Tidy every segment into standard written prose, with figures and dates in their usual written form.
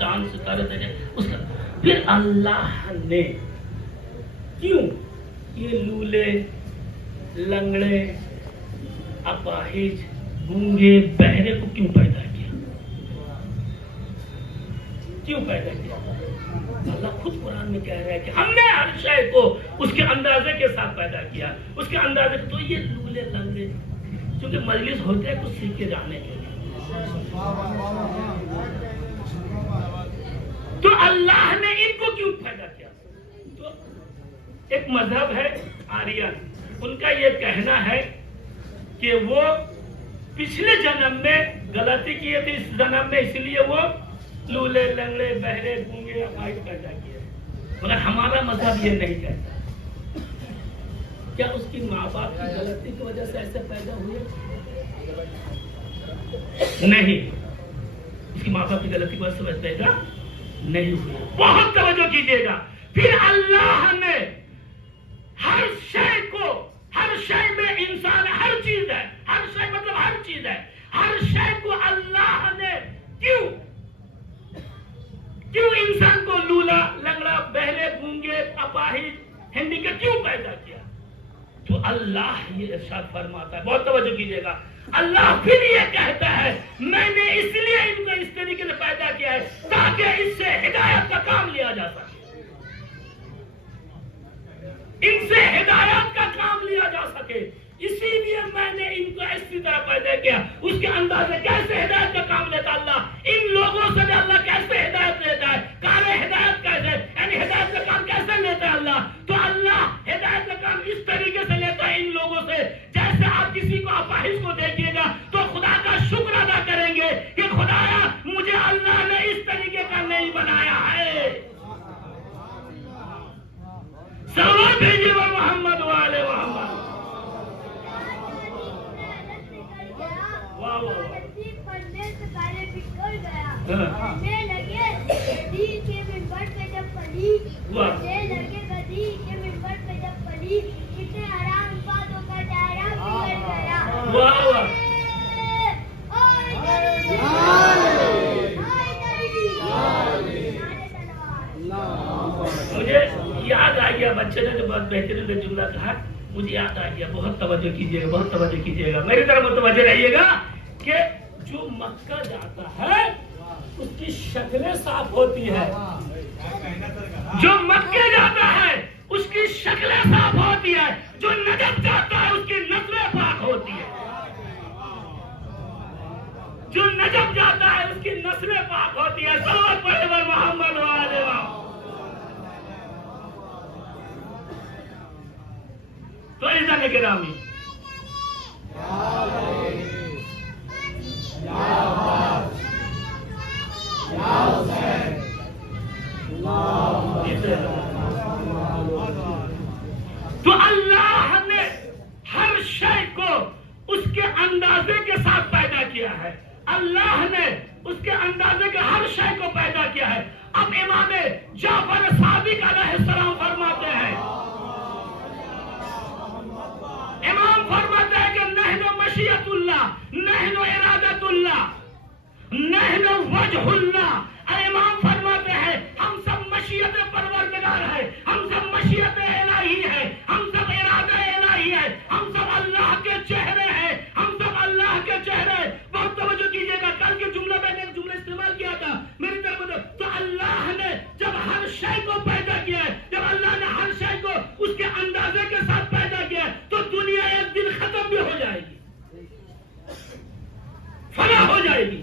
चांद सितारे देखे उसका। फिर अल्लाह ने क्यों ये लूले, लंगड़े, अपाहिज, गूंगे, बहरे को क्यों पैदा किया? क्यों पैदा किया? अल्लाह खुद कुरान में कह रहा है कि हमने हर शय को उसके अंदाजे के साथ पैदा किया, उसके अंदाजे। तो ये लूले, लंगड़े, क्योंकि मजलिस होते हैं कुछ सीख के जाने के लिए, तो अल्लाह ने इनको क्यों पैदा किया? तो एक मजहब है आर्यन, उनका ये कहना है कि वो पिछले जन्म में गलती किए थे, इस जन्म में इसलिए वो लूले, लंगड़े, बहरे, गूंगे, अपाहिज पैदा किए। मगर हमारा मजहब ये नहीं कहता। क्या उसकी माँ बाप की गलती की वजह से ऐसे पैदा हुए? नहीं, उसकी माँ बाप की गलती की वजह से पैदा नहीं हुए। बहुत तवज्जो कीजिएगा। फिर अल्लाह ने हर शय को, हर शय में इंसान, हर चीज है, हर शय मतलब हर चीज है, हर शय को अल्लाह ने क्यों इंसान को लूला, लंगड़ा, बहरे, गूंगे, अपाहिज, हैंडीकैप क्यों पैदा किया? तो अल्लाह ये इरशाद फरमाता है, बहुत तवज्जो कीजिएगा। अल्लाह फिर ये कहता है मैंने इसलिए इनको इस तरीके से पैदा किया है ताकि इससे हिदायत का काम लिया जा सके, इनसे हिदायत का काम लिया जा सके। इसीलिए मैंने इनको इसी तरह पैदा किया। उसके अंदाजे कैसे हिदायत का काम लेता अल्लाह, इन लोगों से भी अल्लाह कैसे हिदायत लेता है, काले हिदायत कैसे, यानी हिदायत का काम कैसे लेता है अल्लाह? तो अल्लाह हिदायत का काम इस तरीके से लेता है इन लोगों से, जैसे आप किसी को अपाहिज को देखिएगा तो खुदा का शुक्र अदा करेंगे कि खुदाया मुझे अल्लाह ने इस तरीके का नहीं बनाया है। सलाम भेजिए मोहम्मद वाले मोहम्मद। पढ़ने से पहले बिखर गया, पढ़ने लगे गधी के मिंबर पे जब पढ़ी, पढ़ने लगे गधी के मिंबर पे जब पढ़ी, कितने हराम बातों का दायरा बिगड़ गया। मुझे याद आ गया, बच्चे ने जो बहुत बेहतरीन जुमला कहा, मुझे याद आ गया। बहुत तवज्जो कीजिएगा, बहुत तवज्जो कीजिएगा, मेरी तरफ मुतवज्जो रहिएगा कि जो मक्का जाता है उसकी शक्लें साफ होती है, जो मक्के जाता है उसकी शक्लें साफ होती है, जो नजब जाता है उसकी नस्लें पाक होती है, जो नजब जाता है उसकी नस्लें पाक होती है। सल्लल्लाहु अलैहि मोहम्मद वाले तो ऐसा के गिरामी तो अल्लाह ने हर शय को उसके अंदाजे के साथ पैदा किया है। अल्लाह ने उसके अंदाजे के हर शय को पैदा किया है। अब इमाम जाफर सादिक अलैहिस्सलाम फरमाते हैं, इमाम फरमाते हैं कि नहनु मशीयतुल्लाह, नहनु इरादतुल्लाह, नहनु वजहुल्लाह। इमाम फरमाते हैं हम सब मशीयत परवरदिगार है, हम सब मशीयत इलाही है, हम सब इरादा इलाही है, हम सब अल्लाह के चेहरे हैं, हम सब अल्लाह के चेहरे। बहुत तवज्जो कीजिएगा, कल के जुमले में मैंने जुमला इस्तेमाल किया था, मेरी तरफ तो अल्लाह ने जब हर शय को पैदा किया है, जब अल्लाह ने हर शय को उसके अंदाजे के साथ पैदा किया है, तो दुनिया एक दिन खत्म भी हो जाएगी, फना हो जाएगी।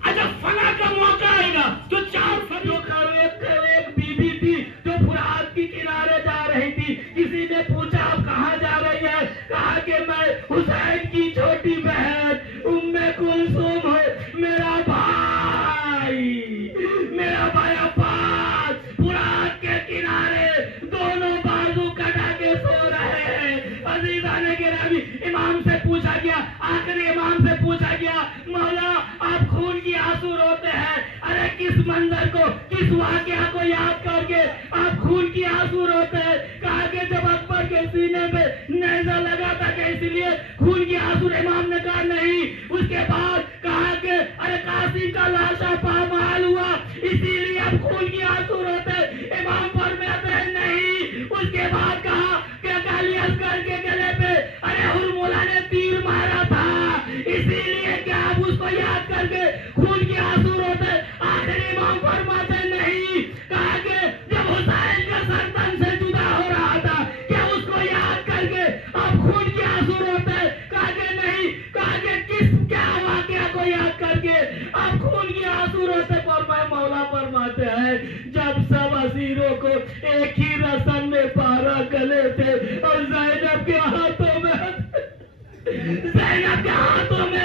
अच्छा, फना का मौका आएगा तो चार फरियों का एक बीबी थी जो फुरात के किनारे जा रही थी। किसी ने पूछा आप कहाँ जा रही है? कहा कि मैं हुसैन की छोटी बहन उम्मे कुलसूम हूँ। मेरा भाई अब्बास फुरात के किनारे दोनों बाजू कटा के सो रहे हैं। अजीज़ाने गिरामी, इमाम से पूछा गया, आखिरी इमाम से पूछा गया, मौला आप खून की आंसू रोते हैं, अरे किस मंजर को, किस वाकया को याद करके आप खून की आंसू रोते हैं? कहा कि जब अकबर के सीने पे नेज़ा लगा था कि इसलिए खून की आंसू। इमाम ने कहा नहीं। उसके बाद कहा कि अरे कासिम का लाशा पामाल हुआ, इसी فرماتے نہیں. کہا کہ جب حسین کا سر تن سے جدا ہو رہا تھا کیا اس کو یاد کر کے اب خون کے آنسو روتے ہیں؟ کہا کہ نہیں. کہا کہ کیا واقعہ کو یاد کر کے اب خون کے آنسو روتے؟ فرمایا مولا فرماتے ہیں جب سب اسیروں کو ایک ہی رسن میں پارا گلے تھے اور زینب کے ہاتھوں میں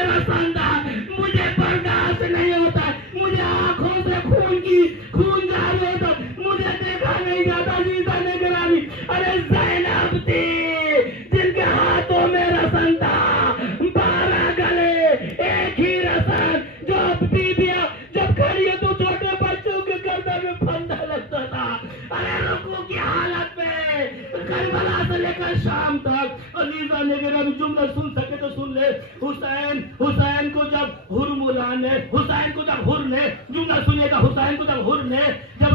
رسن تھا، مجھے برداشت نہیں ہوتا، مجھے آنکھوں سے خون جاری ہوتا، مجھے دیکھا نہیں جاتا. جیتا نگرانی ارے زینب تھی جن کے ہاتھوں میں رسن تھا، 12 گلے ایک ہی رسن. جو بیبیاں جب کھڑی ہے تو چھوٹے بچوں کے گردن میں پھندا لگتا تھا. ارے رکوع کی حالت میں کربلا سے لے کر شام تک. علیزہ نگرانی جملہ سن سکے تو سن لے. حسین کو جب ہر نے جملہ سنیے گا. حسین کو جب ہر نے جب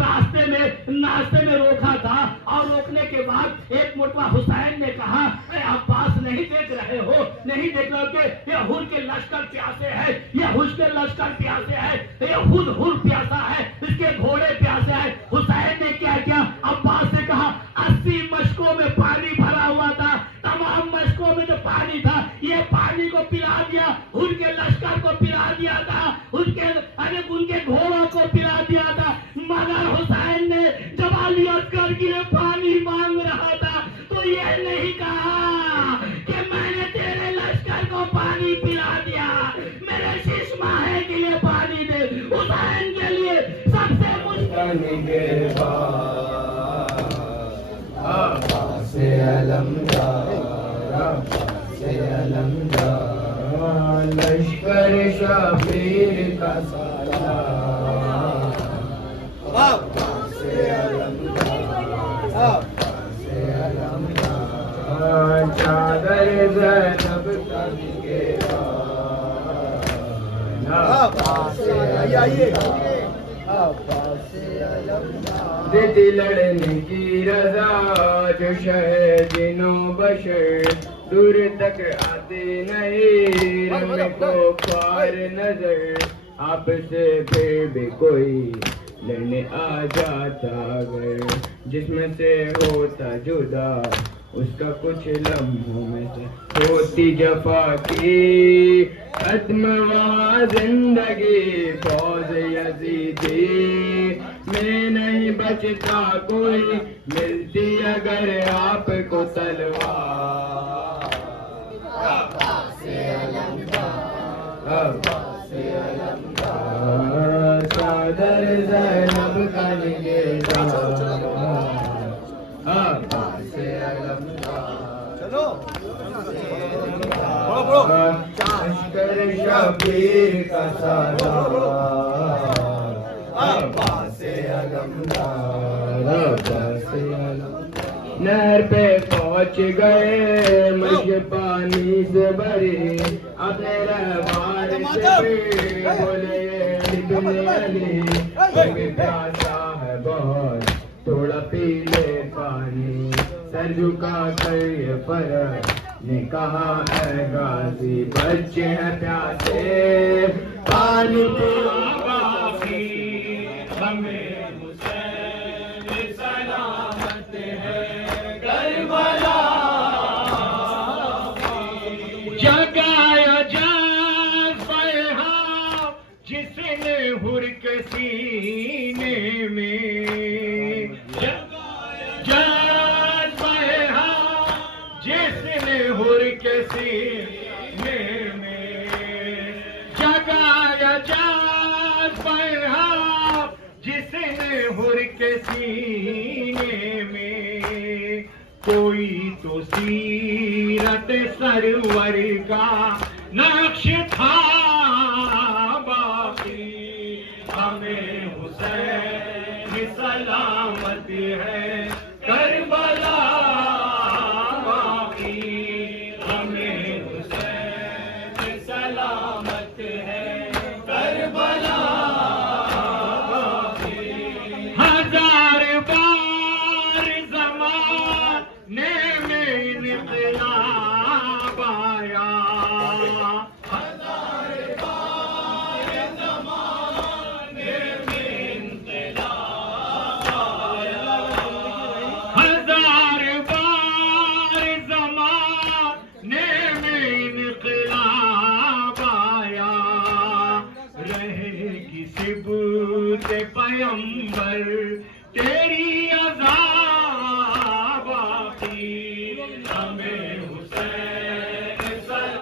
ناستے میں روکا تھا اور روکنے کے بعد ایک مرتبہ حسین نے کہا اے عباس نہیں دیکھ رہے ہو کہ یہ ہر کے لشکر پیاسے ہیں، یہ حج کے لشکر پیاسے ہیں، یہ خود ہر پیاسا ہے، اس کے گھوڑے پیاسے ہیں. حسین نے کیا عباس سے کہا 80 مشکوں میں پانی بھرا ہوا تھا، تمام مشکوں میں جو پانی تھا یہ پانی کو پلا دیا، ان کے لشکر کو پلا دیا تھا، ان کے گھوڑوں کو پلا دیا تھا. مگر حسین نے جب علی اصغر کے لیے پانی مانگ رہا تھا تو یہ نہیں کہا کہ میں نے تیرے لشکر کو پانی پلا دیا، میرے شش ماہے کے لیے پانی دے. حسین کے لیے سب سے مشکل لشکر شبیر کا چادر زینب دیتی لڑنے کی رضا جو شہ جنوں بشر دور تک آتے نہیں، رم کو پار نظر آپ سے پھر بھی کوئی لڑنے آ جاتا، اگر جسم سے ہوتا جدا اس کا کچھ لمحوں میں سے ہوتی جفا کی ختم وہاں زندگی. فوج یزیدی میں نہیں بچتا کوئی، ملتی اگر آپ کو تلوار. چادر زینب کا نگہدار، لشکر شبیر کا سالار، عباس علمدار. نہر پہ پہنچ گئے مشک پانی سے بھری، اپنے رہوار سے بولے ابن علی بھی پیاسا ہے بہت، تھوڑا پی لے پانی. سر جھکا کر یہ فرق نے کہا اے غازی بچے ہیں پیاسے، پانی پیو کافی، ہمیں حسین سلامت ہے کربلا. جگایا جذبہ جس نے ہر کے سینے میں، جذبہ جس نے ہر کے سینے میں، جگایا جذبہ جس نے ہر کے سینے میں. کوئی تو سیرت سرور کا نقش تھا باقی، ہمیں حسین سلامت ہے کربلا باقی، ہمیں حسین سلامت ہے کربلا باقی. ہزار بار زمانے میں انقلاب آیا، ہزار بار زمانے میں درود پیمبر تیری اذان